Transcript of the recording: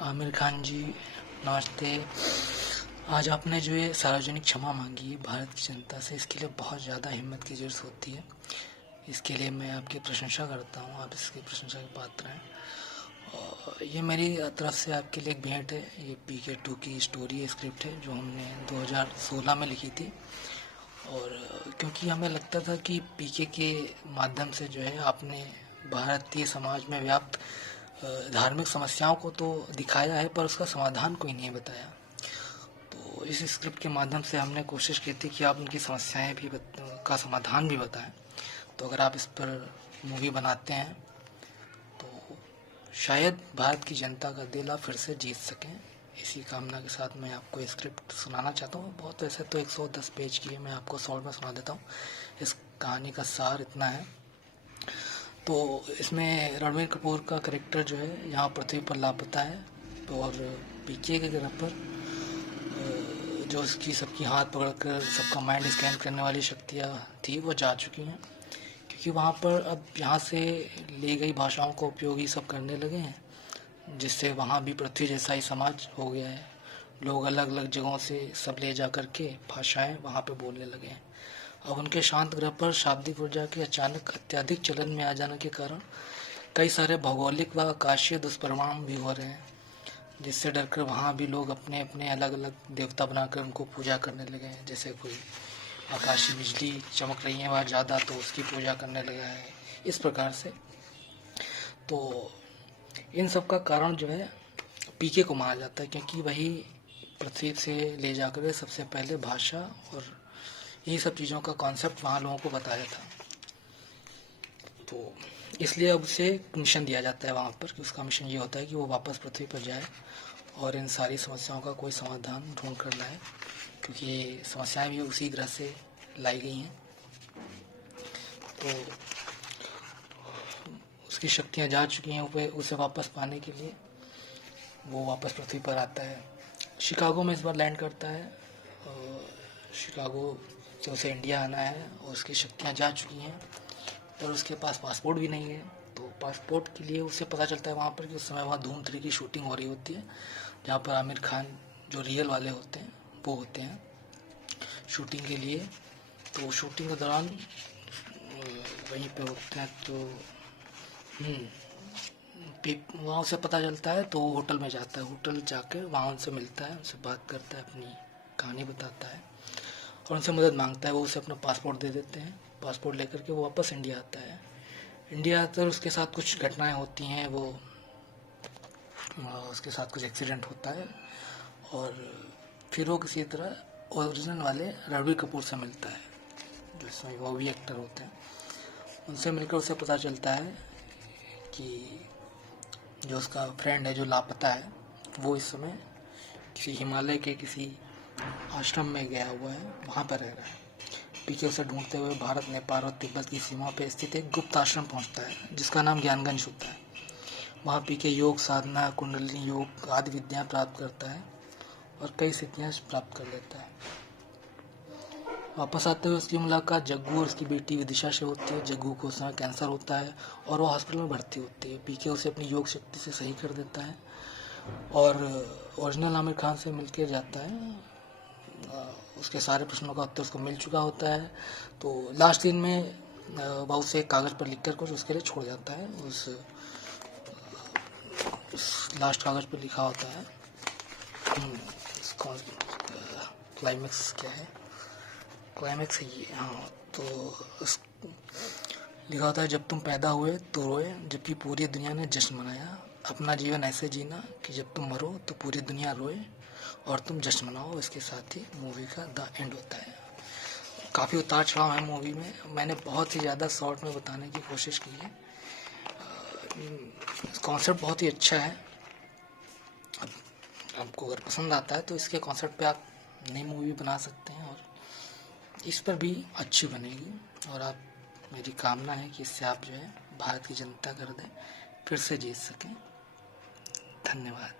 आमिर खान जी, नमस्ते। आज आपने जो ये सार्वजनिक क्षमा मांगी है भारत की जनता से, इसके लिए बहुत ज़्यादा हिम्मत की ज़रूरत होती है। इसके लिए मैं आपकी प्रशंसा करता हूँ, आप इसकी प्रशंसा के पात्र हैं। और ये मेरी तरफ से आपके लिए एक भेंट है। ये PK 2 की स्टोरी स्क्रिप्ट है जो हमने 2016 में लिखी थी। और क्योंकि हमें लगता था कि PK के माध्यम से जो है आपने भारतीय समाज में व्याप्त धार्मिक समस्याओं को तो दिखाया है, पर उसका समाधान कोई नहीं बताया। तो इस स्क्रिप्ट के माध्यम से हमने कोशिश की थी कि आप उनकी समस्याएं भी का समाधान भी बताएं। तो अगर आप इस पर मूवी बनाते हैं तो शायद भारत की जनता का दिल आप फिर से जीत सकें। इसी कामना के साथ मैं आपको स्क्रिप्ट सुनाना चाहता हूँ। बहुत वैसे तो 110 पेज की है, मैं आपको शॉर्ट में सुना देता हूँ। इस कहानी का सार इतना है। तो इसमें रणबीर कपूर का करेक्टर जो है यहाँ पृथ्वी पर लापता है, और PK के ग्रह पर जो उसकी सबकी हाथ पकड़कर सबका माइंड स्कैन करने वाली शक्तियाँ थी वो जा चुकी हैं, क्योंकि वहाँ पर अब यहाँ से ली गई भाषाओं का उपयोग ही सब करने लगे हैं, जिससे वहाँ भी पृथ्वी जैसा ही समाज हो गया है। लोग अलग अलग जगहों से सब ले जा कर के भाषाएँ वहाँ पे बोलने लगे हैं। अब उनके शांत ग्रह पर शाब्दिक ऊर्जा के अचानक अत्यधिक चलन में आ जाने के कारण कई सारे भौगोलिक व आकाशीय दुष्परिणाम भी हो रहे हैं, जिससे डरकर वहाँ भी लोग अपने अपने अलग अलग देवता बनाकर उनको पूजा करने लगे हैं। जैसे कोई आकाशीय बिजली चमक रही है वहाँ ज़्यादा, तो उसकी पूजा करने लगा है, इस प्रकार से। तो इन सब का कारण जो है PK को माना जाता है, क्योंकि वही पृथ्वी से ले जाकर सबसे पहले भाषा और ये सब चीज़ों का कॉन्सेप्ट वहाँ लोगों को बताया था। तो इसलिए अब उसे मिशन दिया जाता है वहाँ पर, कि उसका मिशन ये होता है कि वो वापस पृथ्वी पर जाए और इन सारी समस्याओं का कोई समाधान ढूंढ कर लाए, क्योंकि ये समस्याएं भी उसी ग्रह से लाई गई हैं। तो उसकी शक्तियाँ जा चुकी हैं, उसे वापस पाने के लिए वो वापस पृथ्वी पर आता है। शिकागो में इस बार लैंड करता है। शिकागो से उसे इंडिया आना है और उसकी शक्तियाँ जा चुकी हैं, पर उसके पास पासपोर्ट भी नहीं है। तो पासपोर्ट के लिए उसे पता चलता है वहाँ पर कि उस समय वहाँ धूम 3 की शूटिंग हो रही होती है, जहाँ पर आमिर खान जो रियल वाले होते हैं वो होते हैं शूटिंग के लिए। तो शूटिंग के दौरान वहीं पे होते हैं। तो वहाँ उसे पता चलता है, तो वो होटल में जाता है। होटल जाकर वहाँ उनसे मिलता है, उनसे बात करता है, अपनी कहानी बताता है और उनसे मदद मांगता है। वो उसे अपना पासपोर्ट दे देते हैं। पासपोर्ट लेकर के वो वापस इंडिया आता है। इंडिया आकर उसके साथ कुछ घटनाएं होती हैं। वो उसके साथ कुछ एक्सीडेंट होता है और फिर वो किसी तरह ओरिजिनल वाले रणबीर कपूर से मिलता है, जो इसमें वो भी एक्टर होते हैं। उनसे मिलकर उसे पता चलता है कि जो उसका फ्रेंड है जो लापता है, वो इस समय किसी हिमालय के किसी आश्रम में गया हुआ है, वहाँ पर रह रहा है। PK उसे ढूंढते हुए भारत, नेपाल और तिब्बत की सीमा पर स्थित एक गुप्त आश्रम पहुँचता है, जिसका नाम ज्ञानगंज होता है। वहाँ PK योग साधना, कुंडलिनी योग आदि विद्याएं प्राप्त करता है और कई सिद्धियाँ प्राप्त कर लेता है। वापस आते हुए उसकी मुलाकात जग्गू और उसकी बेटी विदिशा से होती है। जग्गू को उस समय कैंसर होता है और वो हॉस्पिटल में भर्ती होती है। PK उसे अपनी योग शक्ति से सही कर देता है और ओरिजिनल आमिर खान से मिलकर जाता है। उसके सारे प्रश्नों का उत्तर उसको मिल चुका होता है। तो लास्ट दिन में वह उसे एक कागज़ पर लिख कर कुछ उसके लिए छोड़ जाता है। उस लास्ट कागज़ पर लिखा होता है, क्लाइमेक्स क्या है, क्लाइमेक्स है ये। हाँ, तो लिखा होता है, जब तुम पैदा हुए तो रोए, जबकि पूरी दुनिया ने जश्न मनाया। अपना जीवन ऐसे जीना कि जब तुम मरो तो पूरी दुनिया रोए और तुम जश्न मनाओ। इसके साथ ही मूवी का द एंड होता है। काफ़ी उतार चढ़ाव है मूवी में। मैंने बहुत ही ज़्यादा शॉर्ट में बताने की कोशिश की है। कॉन्सेप्ट बहुत ही अच्छा है। आपको अगर पसंद आता है तो इसके कॉन्सेप्ट पे आप नई मूवी बना सकते हैं और इस पर भी अच्छी बनेगी। और आप, मेरी कामना है कि इससे आप जो है भारत की जनता कर दें, फिर से जीत सकें। धन्यवाद।